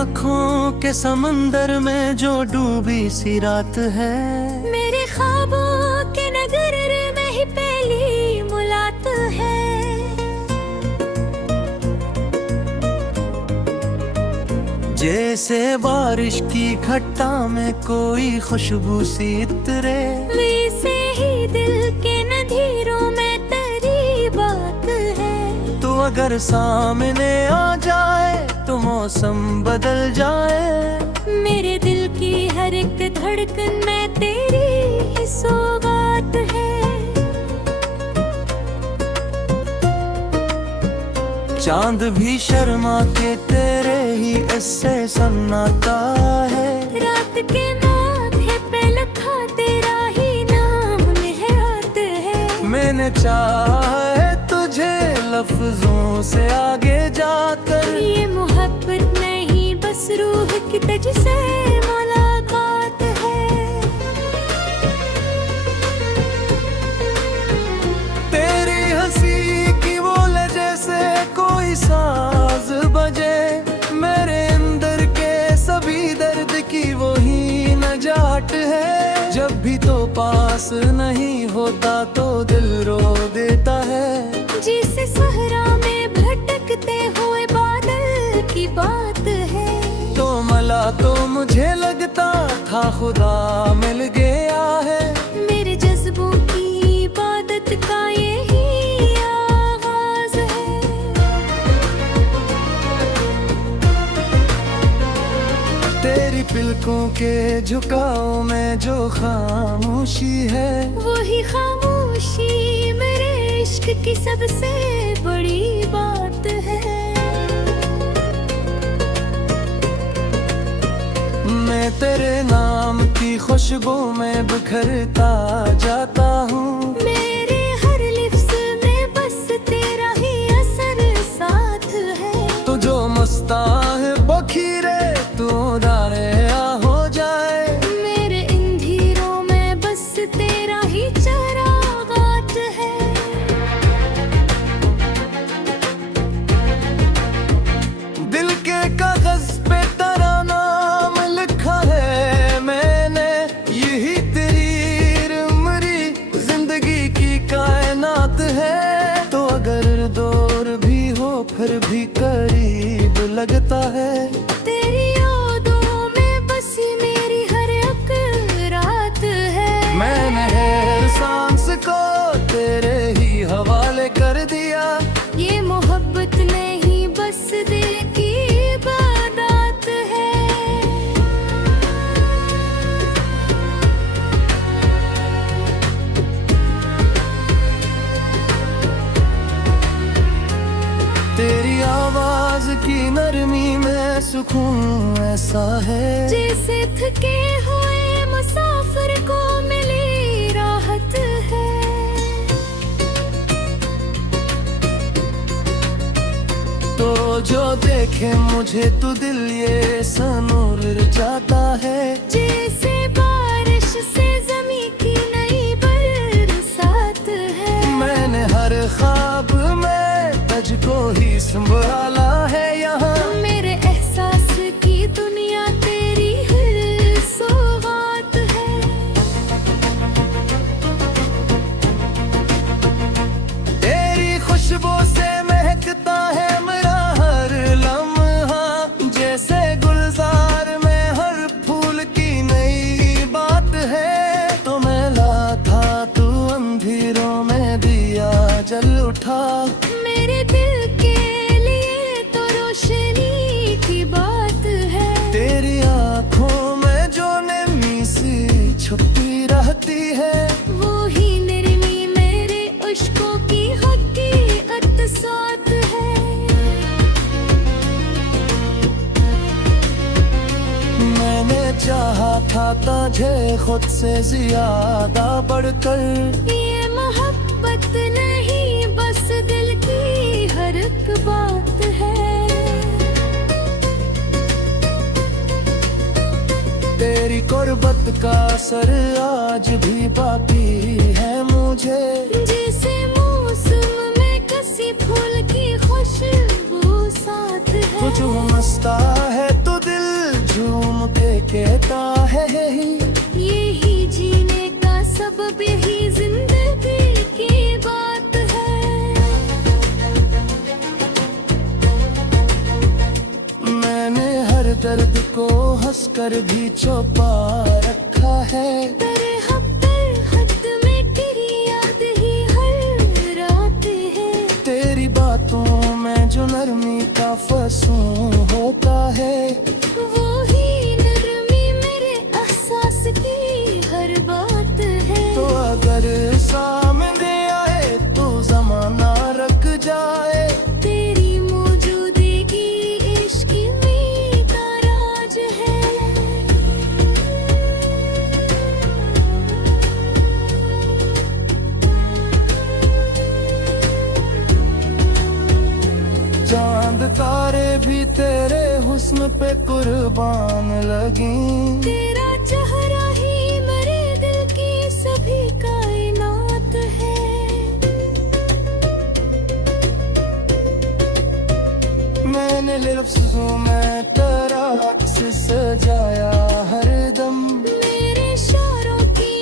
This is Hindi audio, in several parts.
आँखों के समंदर में जो डूबी सी रात है, मेरे ख्वाबों के नगर में ही पहली मुलाकात है। जैसे बारिश की खट्टा में कोई खुशबू सी इतरे, वैसे ही दिल के नधीरों में तेरी बात है। तो अगर सामने आ जाए तो मौसम बदल जाए। मेरे दिल की हर एक धड़कन में तेरी ही सौगात है। चांद भी शर्मा के तेरे ही इससे सन्नाटा है। रात के माथे पे लिखा तेरा ही नाम निहारत है। मैंने चाहा है तुझे लफ्जों से आगे जाकर, ये मोहब्बत नहीं बस रूह की तुझसे मुलाकात है। तेरी हंसी की बोले जैसे कोई साज बजे, मेरे अंदर के सभी दर्द की वही नजात है। जब भी तो पास नहीं होता तो दिल रो देता है। जिसे सहरा में भटकते हुए बादल की बात है। तो मला तो मुझे लगता था खुदा मिल गया है। मेरे जज्बों की इबादत का यही आगाज है। तेरी पलकों के झुकाव में जो खामोशी है, वही खामोशी मेरे इश्क की सबसे बड़ी बात है। मैं तेरे नाम की खुशबू में बिखरता जाता हूँ। मेरे हर लिफ्ज़ में बस तेरा ही असर साथ है। तो जो मस्ता है बखीरे तू दारे हो जाए। मेरे इन धीरों में बस तेरा ही चरागात है। दिल के कागज पे तेरा नाम लिखा है मैंने, यही तेरी उम्री जिंदगी की कायनात है। तो अगर दूर भी हो फिर भी करीब लगता है। तेरी यादों में बसी मेरी हर एक रात है। मैंने हर सांस को तेरे ही हवाले कर दिया। ये मोहब्बत नहीं बस दिल की इबादत है। तेरी आवाज की नरमी में सुकून ऐसा है, जैसे थके हुए मुसाफिर को मिली राहत है। तो जो देखे मुझे तो दिल ये सनूर जाता है। जैसे बारिश से ज़मीं की नई बरसात है। मैंने हर ख्वाब में तुझको ही संभाला है यहाँ। मेरे एहसास की दुनिया तेरी हर सौगात है। तेरी खुशबू से महकता है मेरा हर लम्हा, जैसे गुलजार में हर फूल की नई बात है। तो मैला था तू अंधेरों में दिया जल उठा। मेरे दिल के लिए तो रोशनी की बात है। तेरी आँखों में जो नमी सी छुपी रहती है, वो ही निर्मी मेरे इश्कों की हकीकत साथ है। मैंने चाहा था तुझे खुद से ज्यादा बढ़कर। ये मोहब्बत नहीं बस दिल की हर एक बात है। तेरी कुर्बत का असर आज भी बाकी है मुझे। जैसे मौसम में कसी फूल की खुशबू साथ है। कुछ मस्ता है तो दिल कहता है यही जीने का सबब, यही जिंदगी की बात है। मैंने हर दर्द को हंसकर भी छुपा रखा है। तेरे हद में तेरी याद ही हर रात है। तेरी बातों में जो नरमी का फसूं होता है, वो ही नरमी मेरे एहसास की हर बात है। तो अगर सामने आए तो जमाना रख जाए। तेरी मौजूदगी इश्क में का राज है। चांद तारे भी तेरे हुस्न पे कुर्बान लगी। तेरा चेहरा ही मेरे दिल की सभी कायनात है। मैंने लफ्ज़ों में तेरा अक्स सजाया हरदम। मेरे इशारों की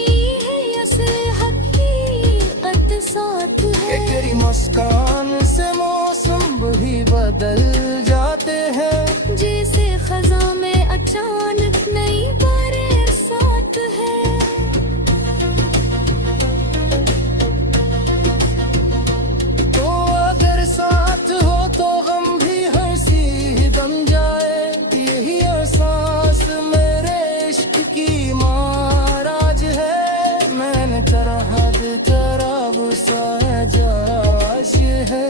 है असल हकीकत साथ है। तेरी मुस्कान से मौसम भी बदल जाते हैं। जैसे खज़ां में अचानक नई बरसात है। तो अगर साथ हो तो गम भी हंसी दम जाए। यही एहसास मेरे इश्क की महाराज है। मैंने तेरा हद तेरा गुस्सा जाश है।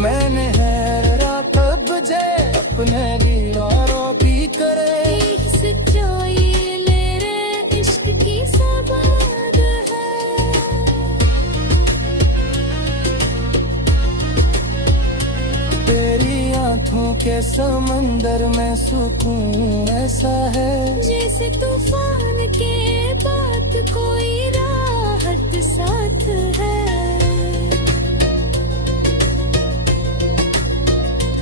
मैंने हैरा तब जे अपने दीवारों भी करे। सच्चाई मेरे इश्क की सवाद है। तेरी आंखों के समंदर में सुकून ऐसा है। जैसे तूफान के बाद कोई राहत साथ है।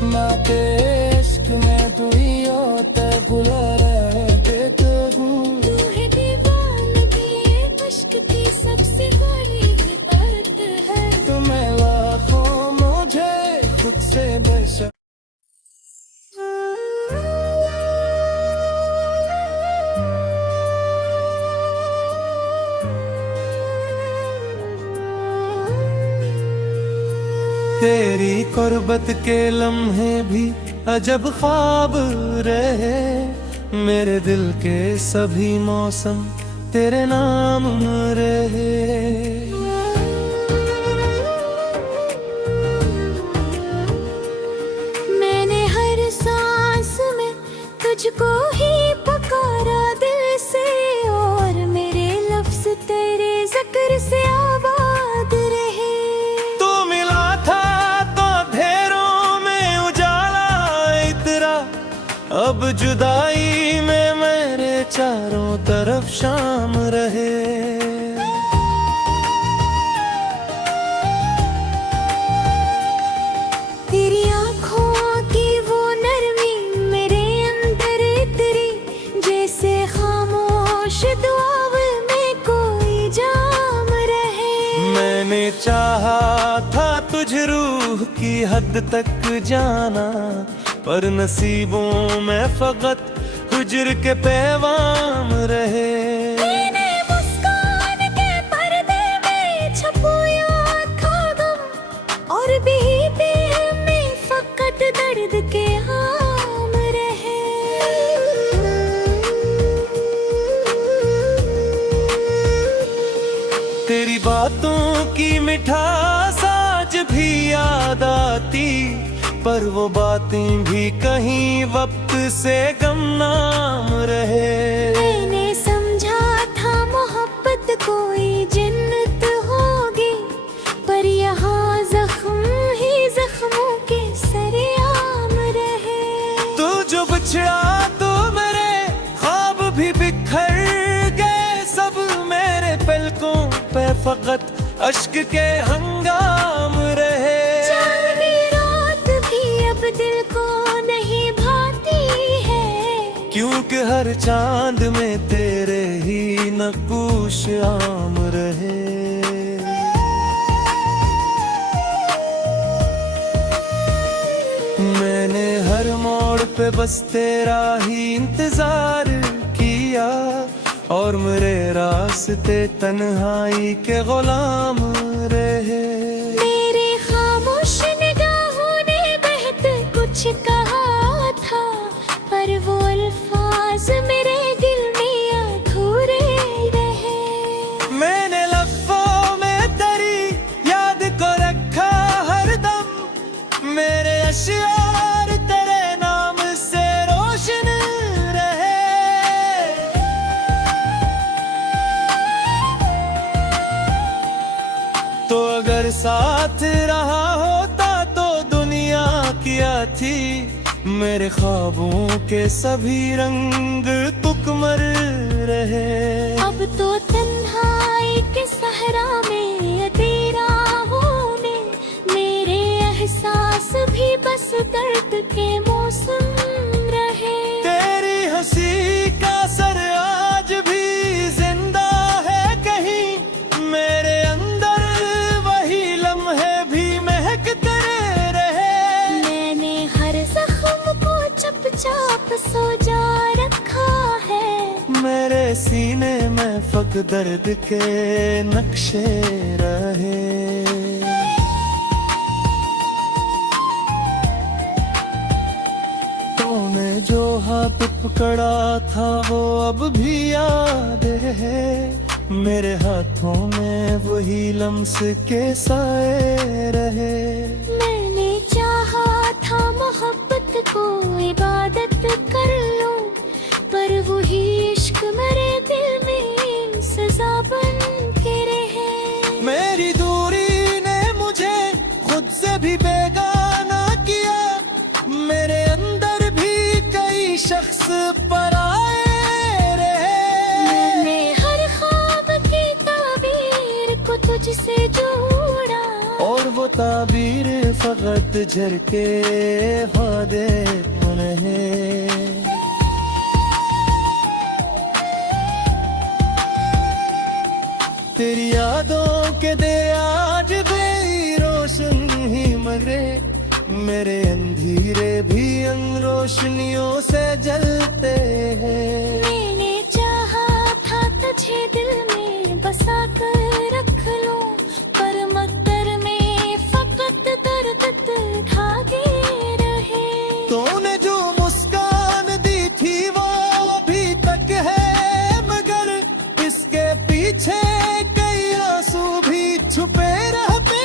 मैं के इश्क में तू ही होता बुला रहे तू है दीवानगी, इश्क की सबसे बड़ी दर्द है। तुम्हें लाखों मुझे खुद से बेशक। तेरी कुर्बत के लम्हे भी अजब ख्वाब रहे। मेरे दिल के सभी मौसम तेरे नाम रहे। मैंने हर सांस में तुझको ही पुकारा दिल से। और मेरे लफ्ज तेरे जिक्र से आबाद रहे। तू मिला था तो अंधेरों में उजाला इतरा। अब जुदाई में मेरे चारों तरफ शाम रहे। तेरी आँखों की वो नरमी मेरे अंदर इतरी। जैसे खामोश दुआओं में कोई जाम रहे। मैंने चाहा था तुझ रूह की हद तक जाना, पर नसीबों में फकत हुज्र के पैगाम रहे। मैंने मुस्कान के पर्दे में छुपाया था गम। और बीते में फकत दर्द के आम रहे। तेरी बातों की मिठास आज भी याद आती, पर वो बातें भी कहीं वक्त से गमनाम रहे। मैंने समझा था मोहब्बत कोई जन्नत होगी, पर यहाँ जख्म ही जख्मों के सरेआम रहे। तू जो बिछड़ा तो मेरे ख्वाब भी बिखर गए सब। मेरे पलकों पे फकत अश्क के हंगाम रहे। चांदनी रात भी क्योंकि हर चांद में तेरे ही नक्श आम रहे। मैंने हर मोड़ पे बस तेरा ही इंतजार किया, और मेरे रास्ते तन्हाई के गुलाम रहे। मेरे खामोश निगाहों ने बहत कुछ कहा था, पर वो अल्फाज मेरे दिल में अधूरे रहे। मैंने लफ्ज़ों में तेरी याद को रखा हरदम, मेरे अशियार तेरे नाम से रोशन रहे। तो अगर साथ रहा होता तो दुनिया क्या थी, मेरे ख्वाबों के सभी रंग तुकमर रहे। अब तो तन्हाई के सहरा में अधेरा होने, मेरे एहसास भी बस दर्द के मौसम रहे। तेरी हंसी का असर आज भी जिंदा है कहीं, मेरे अंदर वही लम्हे भी महकते रहे। मैंने हर जख्म को चुपचाप सजा रखा है, मेरे सीने में फक दर्द के नक्शे रहे। तूने जो हाथ पकड़ा था वो अब भी याद है, मेरे हाथों में वही लम्स के साए रहे। मैंने चाहा था मोहब्बत को इबादत कर लूं, पर वही इश्क मेरे दिल में सजा बन के रहे। मेरी दूरी ने मुझे खुद से भी बेगाना किया, मेरे अंदर भी कई शख्स पराए रहे। मैंने हर ख्वाब की ताबीर को तुझसे जोड़ा, और वो ताबीर फकत झरके वादे रहे। तेरी यादों के दे आज भी रोशन ही मगरे, मेरे अंधेरे भी अन रोशनियों से जलते हैं। मैंने चाहा था तुझे दिल में बसा कर रख लूं, पर मकदर में फकत दर्द ढागे रहे। तूने जो मुस्कान दी थी वो अभी तक है, मगर इसके पीछे कई आंसू भी छुपे रहते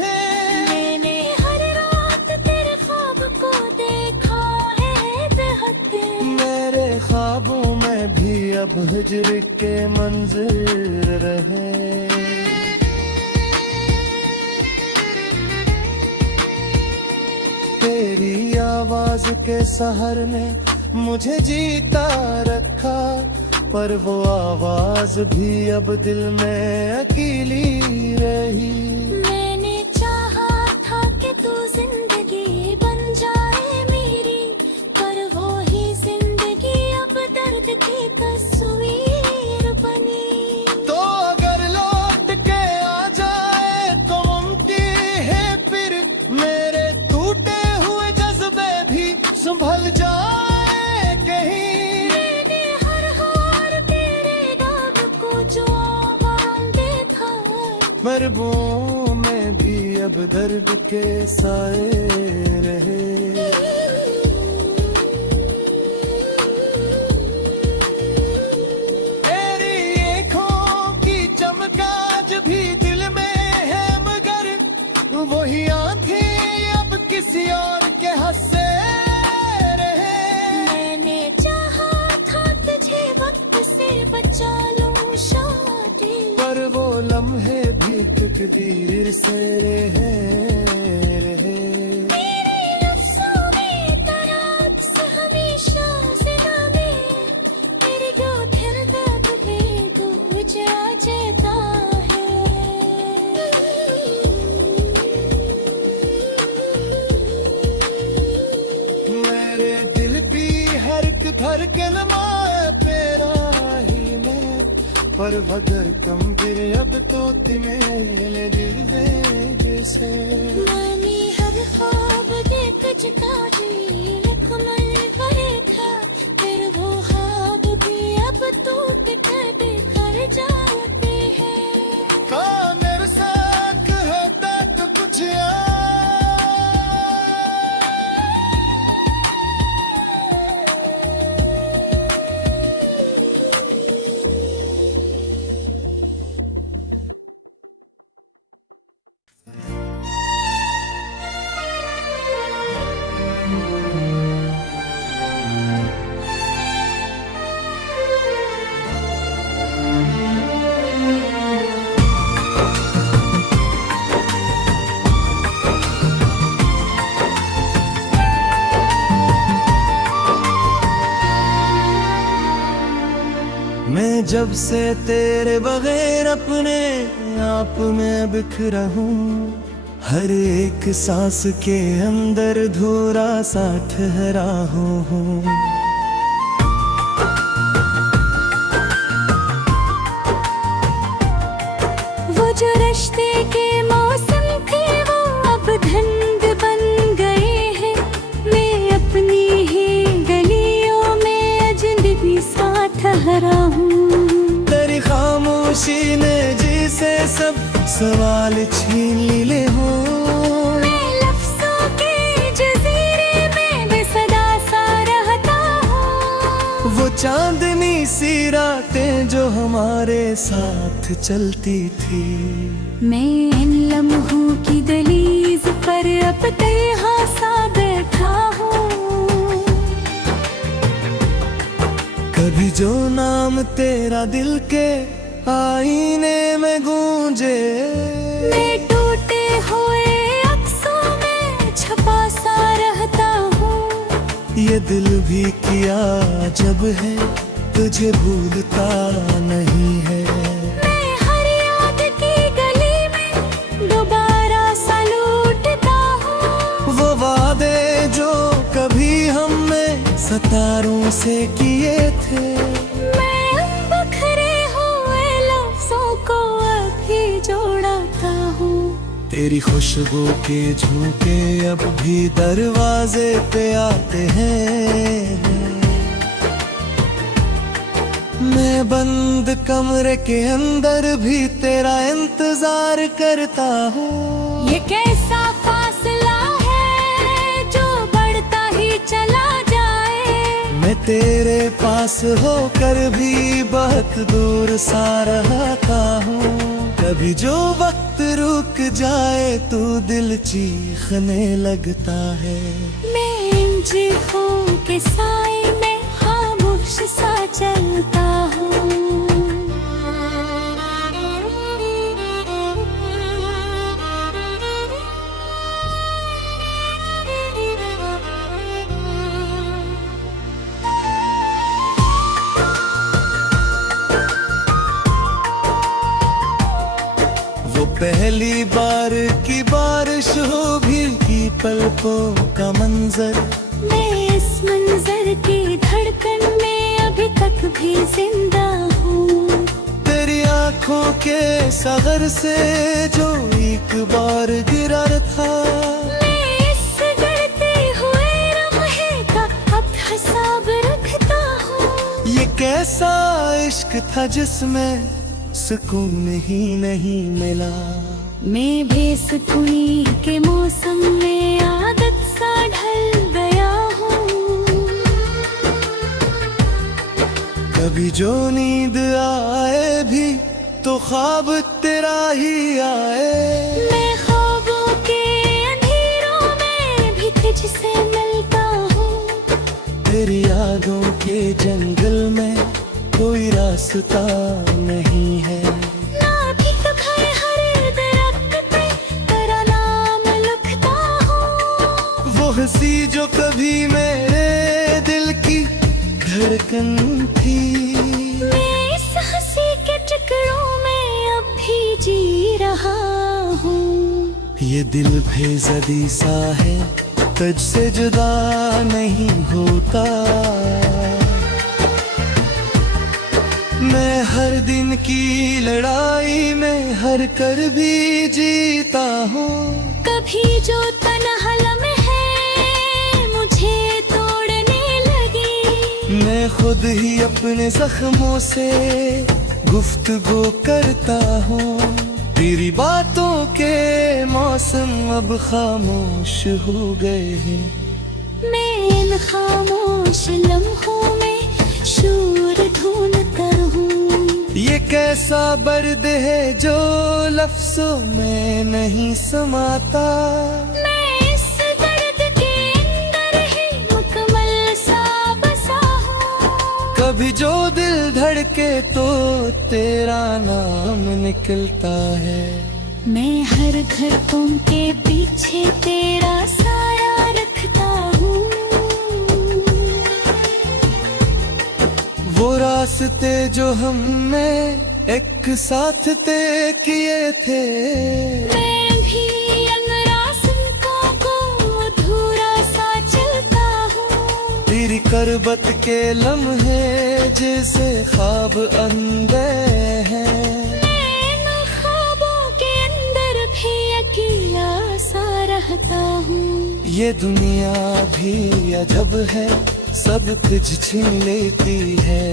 हैं। मैंने हर रात तेरे ख्वाब को देखा है बेहद, मेरे ख्वाबों में भी अब हिजर के मंजर रहे। तेरी आवाज के सहर ने मुझे जीता रखा, पर वो आवाज भी अब दिल में अकेली रही। मैंने चाहा था कि तू जिंदगी बन जाए मेरी, पर वो ही जिंदगी अब दर्द की तस्वीर बनी। तो अगर लौट के आ जाए तो मुमकिन है फिर मेरे टूटे हुए जज्बे भी संभल जाए कहीं। मैंने हर हार तेरे दाग को जो आवाज़ देखा, मरबों में भी अब दर्द के साए रहे। तेरी आँखों की चमक आज भी दिल में है, मगर वही आंखें अब किसी और के हंसे रहे। मैंने चाहा था तुझे वक्त से बचा लूं शादी, पर वो लम्हे भी तकदीर से रहे। तेरे लफ्ज़ों में तरास हमेशा ज़िंदा में, मेरे जो दिल दर्द में गूंज जाता है। मेरे दिल की हर एक धड़कन माए तेरा ही में पर भगर कम गिरे अब तो तिमेले दिल दे जैसे मानी हर ख्वाब देख चुका जी कमल करे था फिर वो ख्वाब भी अब टूट कर बिखर जाते हैं का मेरे साथ होता तो कुछ यार मैं जब से तेरे बगैर अपने आप में बिखरा हूँ हर एक सांस के अंदर धूरा सा ठहरा हूँ वो जो रिश्ते के मौसम थे वो अब धंध बन गए हैं मैं अपनी ही गलियों में अजनबी सा ठहरा हूँ तेरी खामोशी ने जी से सब सवाल छीन ले हो मैं लफ्ज़ों के जज़ीरे में बेसदा सा रहता हूँ वो चांदनी सी रातें जो हमारे साथ चलती थी मैं इन लम्हों की दहलीज पर अब तन्हा सा बैठा हूँ कभी जो नाम तेरा दिल के आईने में गूंजे मैं टूटे हुए अक्सों में छपा सा रहता हूँ ये दिल भी किया जब है तुझे भूलता नहीं है मैं हर याद की गली में दोबारा सा लूटता हूँ वो वादे जो कभी हमने सितारों से किए थे मैं उन बखरे हुए लफ्ज़ों को अभी जोड़ता हूँ तेरी खुशबू के झोंके अब भी दरवाजे पे आते हैं मैं बंद कमरे के अंदर भी तेरा इंतजार करता हूँ ये कैसा फासला है जो बढ़ता ही चला जाए मैं तेरे पास होकर भी बहुत दूर सा रहता हूँ कभी जो वक्त रुक जाए तू दिल चीखने लगता है मैं इन चीखों के साए में खामोश सा चलता हूँ वो पहली बार की बारिश हो भीगी पलकों का मंजर मैं इस मंजर की धड़कन में अभी तक भी जिंदा हूँ तेरी आंखों के सागर से जो एक बार गिरा था मैं इस गड़ते हुए लम्हे का अब हिसाब रखता हूँ ये कैसा इश्क था जिसमें सुकून ही नहीं मिला मैं बेसुकूनी के मौसम में आदत सा ढल गया हूँ कभी जो नींद आए भी तो ख्वाब तेरा ही आए मैं ख्वाबों के अंधेरों में भी तुझसे मिलता हूँ तेरी यादों के जंगल में कोई रास्ता नहीं है ना भी कभी हर दरख्त पे तेरा नाम लिखता हूँ वो हंसी जो कभी मेरे दिल की धड़कन थी मैं इस हंसी के टुकड़ों में अब भी जी रहा हूँ ये दिल बेज़दी सा है तुझसे जुदा नहीं होता मैं हर दिन की लड़ाई में हर कर भी जीता हूँ। कभी जो तन्हा लम्हे मुझे तोड़ने लगी, मैं खुद ही अपने जख्मों से गुफ्तगू करता हूँ। तेरी बातों के मौसम अब खामोश हो गए हैं। मैं इन खामोश लम्हों में शूर ढूंढता हूँ। ये कैसा बर्द है जो लफ्जों में नहीं समाता। मैं इस दर्द के अंदर ही मुकम्मल सा बसा हूँ। कभी जो दिल धड़के तो तेरा नाम निकलता है। मैं हर धड़कन के पीछे तेरा साया रखता हूँ। वो रास्ते जो हमने एक साथ तय किए थे, मैं भी इन रास्तों को अधूरा सा चलता हूँ। तेरी करबत के लम्हे जैसे ख्वाब अंधे हैं। मैं इन ख्वाबों के अंदर भी अकेला सा रहता हूँ। ये दुनिया भी अजब है, सब कुछ छीन लेती है।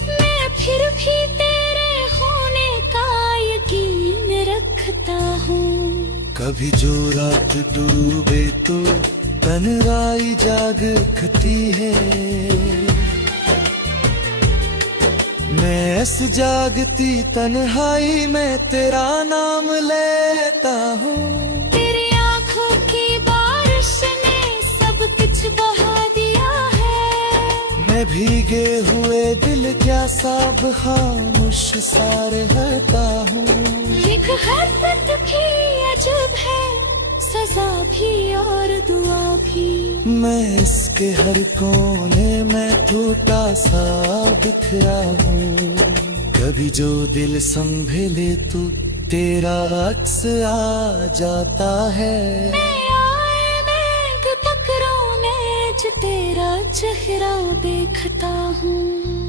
मैं फिर भी तेरे होने का यकीन रखता हूँ। कभी जो रात डूबे तो तन्हाई जाग खती है। मैं इस जागती तन्हाई में तेरा नाम लेता हूँ। तेरी आंखों की बारिश ने सब कुछ बहा दिया है। मैं भीगे हुए दिल क्या साब खामोश सा रहता हूँ। एक हरकत भी अजब है, सजा भी और दुआ भी। मैं इसके हर कोने में टूटा सा बिखरा हूँ। कभी जो दिल संभले तो तेरा अक्स आ जाता है। मैं आए मैं पकड़ों में जो तेरा चेहरा देखता हूँ।